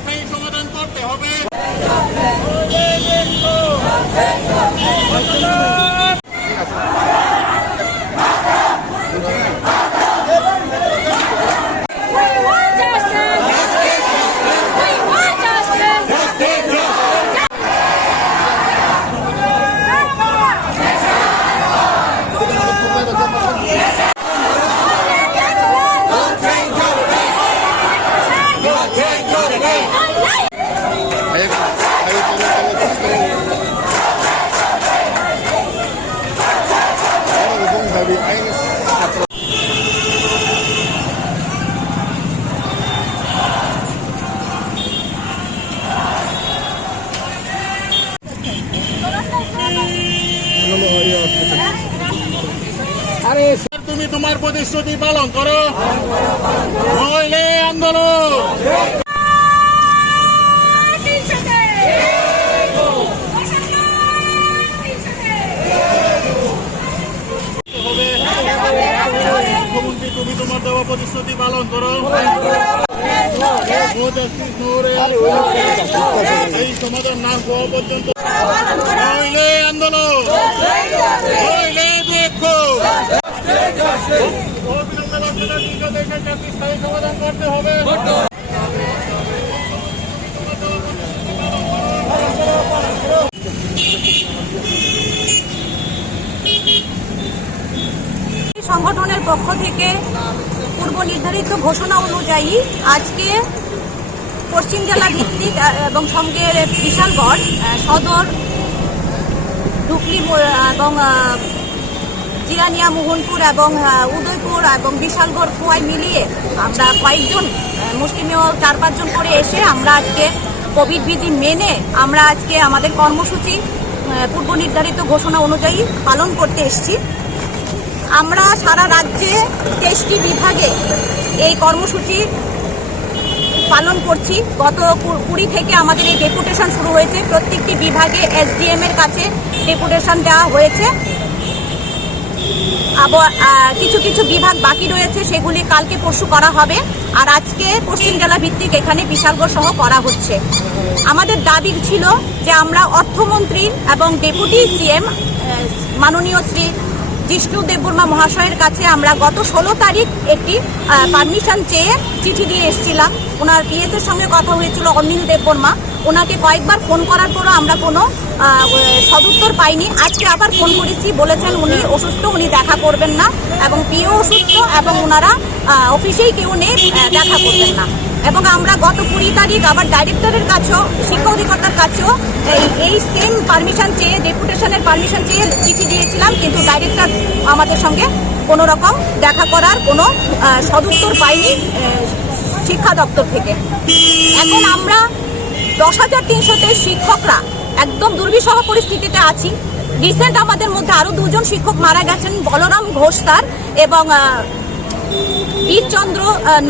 স্থায়ী সমাধান করতে হবে। তুমি তোমার প্রতিশ্রুতি পালন করো, নইলে আন্দোলন। মুখ্যমন্ত্রী তুমি তোমার দেওয়া প্রতিশ্রুতি পালন করো, এই সমাধান না হওয়া পর্যন্ত, নইলে আন্দোলন, নইলে বিক্ষোভ। স্থায়ী সমাধান করতে হবে। সংগঠনের পক্ষ থেকে পূর্ব নির্ধারিত ঘোষণা অনুযায়ী আজকে পশ্চিম জেলা ভিত্তিক এবং সঙ্গে বিশালগড় সদর, ঢুকলি এবং জিরানিয়া, মোহনপুর এবং উদয়পুর এবং বিশালগড় কুয়াই মিলিয়ে আমরা কয়েকজন মুসলিমীয় 4-5 জন করে এসে আমরা আজকে কোভিড বিধি মেনে আমরা আজকে আমাদের কর্মসূচি পূর্ব নির্ধারিত ঘোষণা অনুযায়ী পালন করতে এসেছি। আমরা সারা রাজ্যে 23টি বিভাগে এই কর্মসূচি পালন করছি। গত 20 থেকে আমাদের এই ডেপুটেশন শুরু হয়েছে। প্রত্যেকটি বিভাগে SDM এর কাছে ডেপুটেশন দেওয়া হয়েছে। আবার কিছু কিছু বিভাগ বাকি রয়েছে, সেগুলি কালকে পরশু করা হবে। আর আজকে পশ্চিম জেলা ভিত্তিক এখানে বিশালগড় সহ করা হচ্ছে। আমাদের দাবি ছিল যে আমরা অর্থমন্ত্রী এবং ডেপুটি CM মাননীয় শ্রী জিষ্ণু দেববর্মা মহাশয়ের কাছে আমরা গত 16 তারিখ একটি পারমিশন চেয়ে চিঠি দিয়ে এসেছিলাম। ওনার PS এর সঙ্গে কথা হয়েছিল অনিল দেববর্মা। ওনাকে কয়েকবার ফোন করার পরও আমরা কোনো সদুত্তর পাইনি। আজকে আবার ফোন করেছি, বলেছেন উনি অসুস্থ, উনি দেখা করবেন না, এবং PO অসুস্থ এবং ওনারা অফিসেই কেউ নেই, দেখা করবেন না। এবং আমরা গত 20 তারিখ আবার ডাইরেক্টরের কাছেও, শিক্ষা অধিকর্তার কাছেও এই সেম পারমিশন চেয়ে, ডেপুটেশনের পারমিশন চেয়ে চিঠি দিয়েছিলাম, কিন্তু ডাইরেক্টর আমাদের সঙ্গে কোনো রকম দেখা করার কোনো সদুত্তর পাইনি শিক্ষা দপ্তর থেকে। এখন আমরা 10,300 শিক্ষকরা একদম দুর্বিষহ পরিস্থিতিতে আছি। রিসেন্ট আমাদের মধ্যে আরো 2 জন শিক্ষক মারা গেছেন, বলরাম ঘোষ স্যার এবং বীরচন্দ্র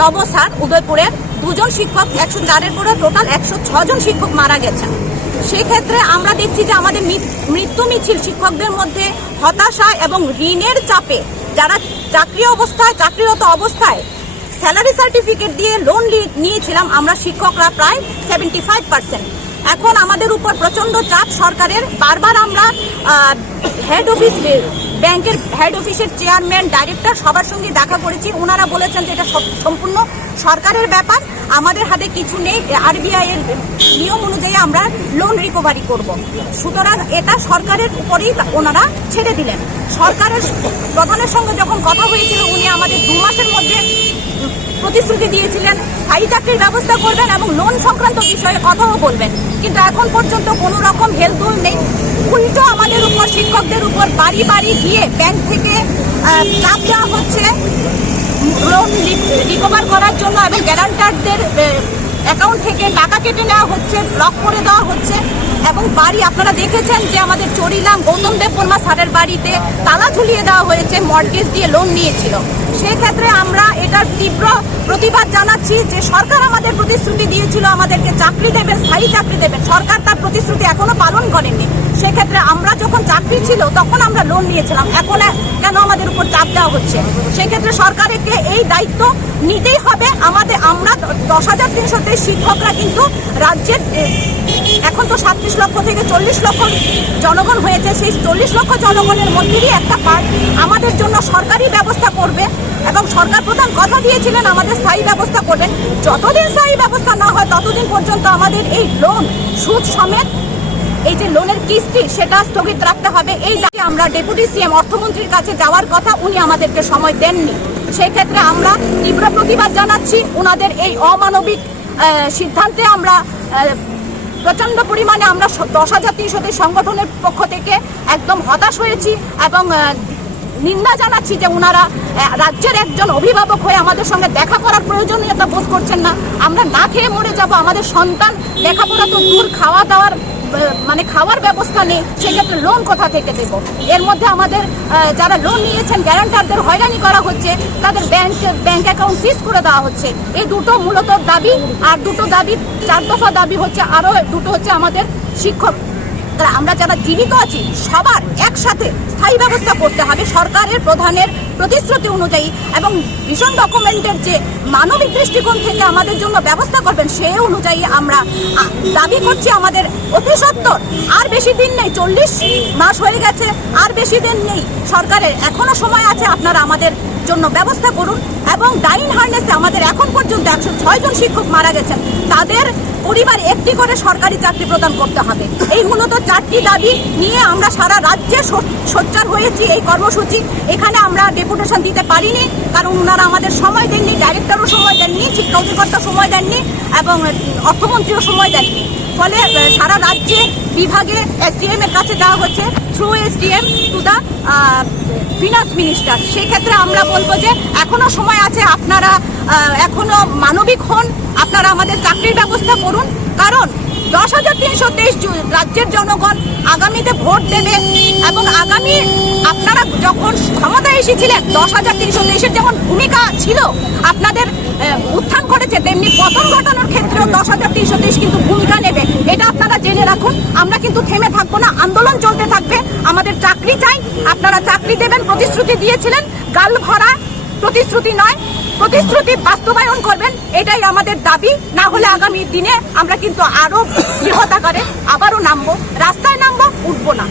নব স্যার উদয়পুরের। 2 জন শিক্ষক, 104-এর পরে টোটাল 106 জন শিক্ষক মারা গেছেন। সেক্ষেত্রে আমরা দেখছি যে আমাদের মৃত্যু মিছিল শিক্ষকদের মধ্যে হতাশা এবং ঋণের চাপে, যারা চাকরিরত অবস্থায় স্যালারি সার্টিফিকেট দিয়ে লোন নিয়েছিলাম আমরা শিক্ষকরা প্রায় 75%। এখন আমাদের উপর প্রচন্ড চাপ সরকারের। বারবার আমরা হেড অফিস, ব্যাংকের হেড অফিসের চেয়ারম্যান, ডাইরেক্টর সবার সঙ্গে দেখা করেছি। ওনারা বলেছেন যে এটা সম্পূর্ণ সরকারের ব্যাপার, আমাদের হাতে কিছু নেই, RBI এর নিয়ম অনুযায়ী আমরা লোন রিকভারি করব। সুতরাং এটা সরকারের উপরেই ওনারা ছেড়ে দিলেন। সরকারের প্রধানের সঙ্গে যখন কথা হয়েছিল, উনি আমাদের 2 মাসের মধ্যে প্রতিশ্রুতি দিয়েছিলেন স্থায়ী চাকরির ব্যবস্থা করবেন এবং লোন সংক্রান্ত বিষয়ে কথাও বলবেন, কিন্তু এখন পর্যন্ত কোনো রকম হেলদোল নেই। উল্টো আমাদের উপর, শিক্ষকদের উপর বাড়ি বাড়ি গিয়ে ব্যাংক থেকে চাপ দেওয়া হচ্ছে লোন রিকভার করার জন্য, এবং গ্যারান্টারদের অ্যাকাউন্ট থেকে টাকা কেটে নেওয়া হচ্ছে, ব্লক করে দেওয়া হচ্ছে। এবং বাড়ি আপনারা দেখেছেন যে আমাদের চরিলাম গৌতম দেববর্মা স্যারের বাড়িতে তালা ঝুলিয়ে দেওয়া হয়েছে, মর্টগেজ দিয়ে লোন নিয়েছিল। সেক্ষেত্রে আমরা এটার তীব্র প্রতিবাদ জানাচ্ছি যে সরকার আমাদের প্রতিশ্রুতি দিয়েছিল আমাদেরকে চাকরি দেবে, স্থায়ী স্থায়ী চাকরি দেবেন, সরকার তার প্রতিশ্রুতি এখনো পালন করেনি। সেক্ষেত্রে আমরা যখন চাকরি ছিল তখন আমরা লোন নিয়েছিলাম, এখন কেন আমাদের উপর চাপ দেওয়া হচ্ছে? সেক্ষেত্রে সরকারকে এই দায়িত্ব নিতেই হবে। আমরা 10,323 শিক্ষকরা কিন্তু রাজ্যের এখন তো 37 লক্ষ থেকে 40 লক্ষ জনগণ হয়েছে, সেই 40 লক্ষ জনগণের মধ্যেই একটা পার্ট আমাদের জন্য সরকারি ব্যবস্থা করবে এবং সরকার প্রধান কথা দিয়েছিলেন আমাদের স্থায়ী ব্যবস্থা করবেন। যতদিন স্থায়ী ব্যবস্থা না হয় ততদিন পর্যন্ত আমাদের এই লোন সুদ সমেত এই যে লোনের কিস্তি সেটা স্থগিত রাখতে হবে। এই দাবি আমরা ডেপুটি সিএম অর্থমন্ত্রীর কাছে যাওয়ার কথা, উনি আমাদেরকে সময় দেননি। সেই ক্ষেত্রে আমরা তীব্র প্রতিবাদ জানাচ্ছি ওনাদের এই অমানবিক সিদ্ধান্তে। আমরা প্রচন্ড পরিমাণে আমরা 10,323 সংগঠনের পক্ষ থেকে একদম হতাশ হয়েছি এবং নিন্দা জানাচ্ছি যে ওনারা রাজ্যের একজন অভিভাবক হয়ে আমাদের সঙ্গে দেখা করার প্রয়োজনীয়তা বোধ করছেন না। আমরা না খেয়ে মরে যাব, আমাদের সন্তান লেখাপড়া তো দূর, খাওয়ার ব্যবস্থা নেই, সেক্ষেত্রে লোন কোথা থেকে দেব? এর মধ্যে আমাদের যারা লোন নিয়েছেন গ্যারান্টারদের হয়রানি করা হচ্ছে, তাদের ব্যাংক অ্যাকাউন্ট সিজ করে দেওয়া হচ্ছে। এই দুটো মূলত দাবি, আর দুটো দাবি 4 দফা দাবি হচ্ছে, আরও দুটো হচ্ছে আমাদের শিক্ষক আমরা যারা জীবিত আছি সবার একসাথে স্থায়ী ব্যবস্থা করতে হবে সরকারের প্রধানের প্রতিশ্রুতি অনুযায়ী, এবং ভিশন ডকুমেন্টের যে মানবিক দৃষ্টিকোণ থেকে আমাদের জন্য ব্যবস্থা করবেন সেই অনুযায়ী আমরা দাবি করছি। আমাদের অতি সত্বর আর বেশি দিন নেই, 40 মাস হয়ে গেছে, আর বেশি দিন নেই, সরকারের এখনো সময় আছে, আপনারা আমাদের জন্য ব্যবস্থা করুন। এবং ডাইন হার্নেসে আমাদের এখন পর্যন্ত 106 জন শিক্ষক মারা গেছেন, তাদের পরিবার একটি করে সরকারি চাকরি প্রদান করতে হবে। এই মূলত 4টি দাবি নিয়ে আমরা সারা রাজ্যে সোচ্চার হয়েছি। এই কর্মসূচি এখানে আমরা ডেপুটেশন দিতে পারিনি, কারণ ওনারা আমাদের সময় দেননি, ডাইরেক্টরও সময় দেননি, শিক্ষা অধিকর্তা সময় দেননি এবং অর্থমন্ত্রীও সময় দেননি। ফলে সারা রাজ্যে বিভাগে এসডিএম এর কাছে দেওয়া হচ্ছে, through SDM to the finance minister. সেই ক্ষেত্রে আমরা বলবো যে এখনো সময় আছে, আপনারা এখনো মানবিক হন, আপনারা আমাদের চাকরির ব্যবস্থা করুন। কারণ 10,323 রাজ্যের জনগণ আগামীতে ভোট দেবে এবং আগামী আপনারা যখন ক্ষমতায় এসেছিলেন 10,323-এর যেমন ভূমিকা ছিল আপনাদের উত্থান করেছে, তেমনি পতন ঘটানোর ক্ষেত্রেও 10,323 কিন্তু ভূমিকা নেবে। এটা আপনারা জেনে রাখুন। আমরা কিন্তু থেমে থাকবো না, আন্দোলন চলতে থাকবে। আমাদের চাকরি চাই, আপনারা চাকরি দেবেন, প্রতিশ্রুতি দিয়েছিলেন, গাল ভরা প্রতিশ্রুতি নয়, প্রতিশ্রুতি বাস্তবায়ন করবেন, এটাই আমাদের দাবি। না হলে আগামী দিনে আমরা কিন্তু আরো বৃহৎ আকারে আবারও নামবো, রাস্তায় নামবো, উঠবো না।